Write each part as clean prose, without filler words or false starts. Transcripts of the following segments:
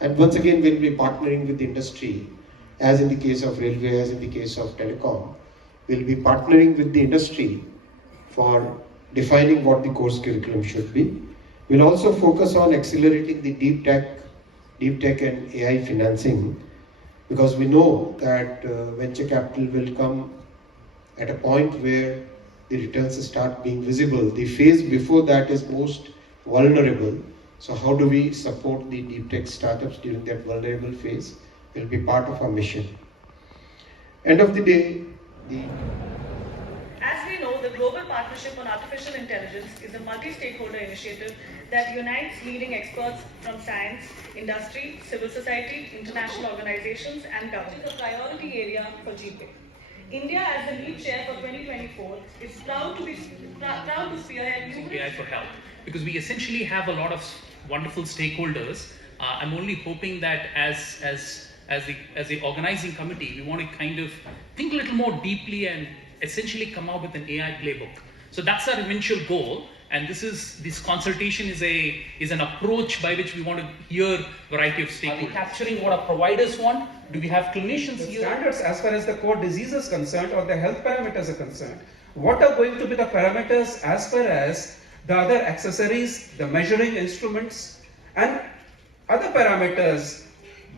And once again, we'll be partnering with the industry, as in the case of railway, as in the case of telecom. We'll be partnering with the industry for defining what the course curriculum should be. We'll also focus on accelerating the deep tech and AI financing, because we know that venture capital will come at a point where the returns start being visible. The phase before that is most vulnerable. So how do we support the deep tech startups during that vulnerable phase? Will be part of our mission. End of the day, As we know, the Global Partnership on Artificial Intelligence is a multi-stakeholder initiative that unites leading experts from science, industry, civil society, international organizations, and government. It is a priority area for GPay. India, as the lead chair for 2024, is proud to spearhead using AI for health, because we essentially have a lot of wonderful stakeholders. I'm only hoping that as the organizing committee, we want to kind of think a little more deeply and essentially come out with an AI playbook. So that's our eventual goal. And this consultation is an approach by which we want to hear variety of stakeholders. Are we capturing what our providers want? Do we have clinicians here? Standards as far as the core disease is concerned or the health parameters are concerned. What are going to be the parameters as far as the other accessories, the measuring instruments, and other parameters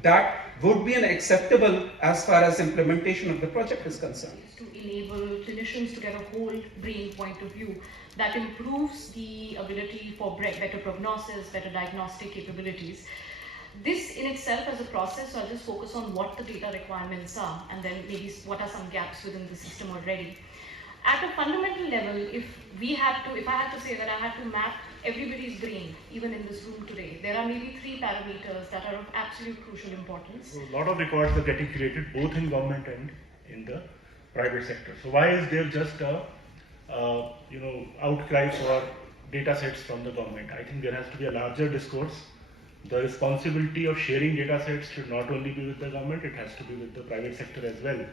that would be acceptable as far as implementation of the project is concerned? To enable clinicians to get a whole brain point of view that improves the ability for better prognosis, better diagnostic capabilities. This in itself as a process, so I'll just focus on what the data requirements are and then maybe what are some gaps within the system already. At a fundamental level, if I had to say that I had to map everybody's brain, even in this room today, there are maybe 3 parameters that are of absolute crucial importance. So a lot of records are getting created both in government and in the private sector. So why is there just a outcry for data sets from the government? I think there has to be a larger discourse. The responsibility of sharing data sets should not only be with the government, it has to be with the private sector as well.